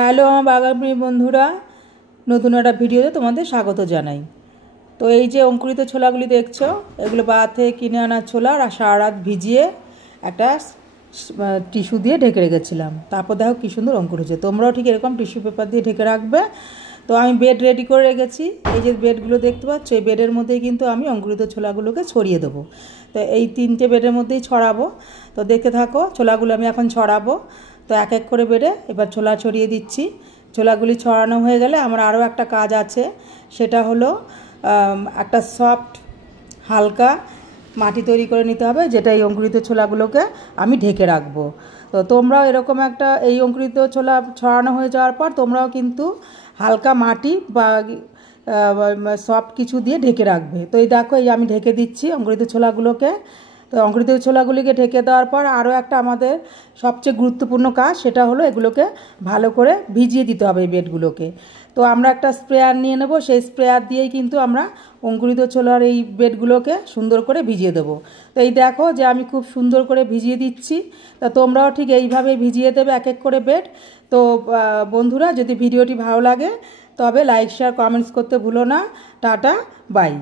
Hello আমার বাগানপ্রেমী বন্ধুরা, নতুন একটা ভিডিওতে তোমাদের স্বাগত জানাই। তো এই যে অঙ্কুরিত ছোলাগুলি দেখছো, এগুলো বাজার থেকে কিনে আনা ছোলা আর সারা রাত ভিজিয়ে একটা টিস্যু দিয়ে ঢেকে রেখেছিলাম। তারপর দেখো কী সুন্দর অঙ্কুর হয়েছে। তোমরাও ঠিক এরকম টিস্যু পেপার দিয়ে ঢেকে রাখবে। তো আমি বেড রেডি করে রেখেছি। এই যে বেডগুলো দেখতে পাচ্ছ, এই বেডের মধ্যেই কিন্তু আমি অঙ্কুরিত ছোলাগুলোকে ছড়িয়ে দেবো। তো এই 3টে বেডের মধ্যেই ছড়াবো। তো দেখতে থাকো, ছোলাগুলো আমি এখন ছড়াবো। তো এক এক করে বেডে এবার ছোলা ছড়িয়ে দিচ্ছি। ছোলাগুলি ছড়ানো হয়ে গেলে আমার আরও একটা কাজ আছে, সেটা হলো একটা সফট হালকা মাটি তৈরি করে নিতে হবে, যেটা এই অঙ্কুরিত ছোলাগুলোকে আমি ঢেকে রাখবো। তো তোমরাও এরকম একটা, এই অঙ্কুরিত ছোলা ছড়ানো হয়ে যাওয়ার পর তোমরাও কিন্তু হালকা মাটি বা সফট কিছু দিয়ে ঢেকে রাখবে। তো এই দেখো, এই আমি ঢেকে দিচ্ছি অঙ্কুরিত ছোলাগুলোকে। তো অঙ্কুরিত ছোলাগুলিকে ঢেকে দেওয়ার পর আরও একটা আমাদের সবচেয়ে গুরুত্বপূর্ণ কাজ, সেটা হলো এগুলোকে ভালো করে ভিজিয়ে দিতে হবে এই বেডগুলোকে। তো আমরা একটা স্প্রেয়ার নিয়ে নেব, সেই স্প্রেয়ার দিয়েই কিন্তু আমরা অঙ্কুরিত ছোলার এই বেডগুলোকে সুন্দর করে ভিজিয়ে দেবো। তো এই দেখো যে আমি খুব সুন্দর করে ভিজিয়ে দিচ্ছি। তা তোমরাও ঠিক এইভাবে ভিজিয়ে দেবে এক এক করে বেড। তো বন্ধুরা, যদি ভিডিওটি ভালো লাগে তবে লাইক শেয়ার কমেন্টস করতে ভুলো না। Tata, by.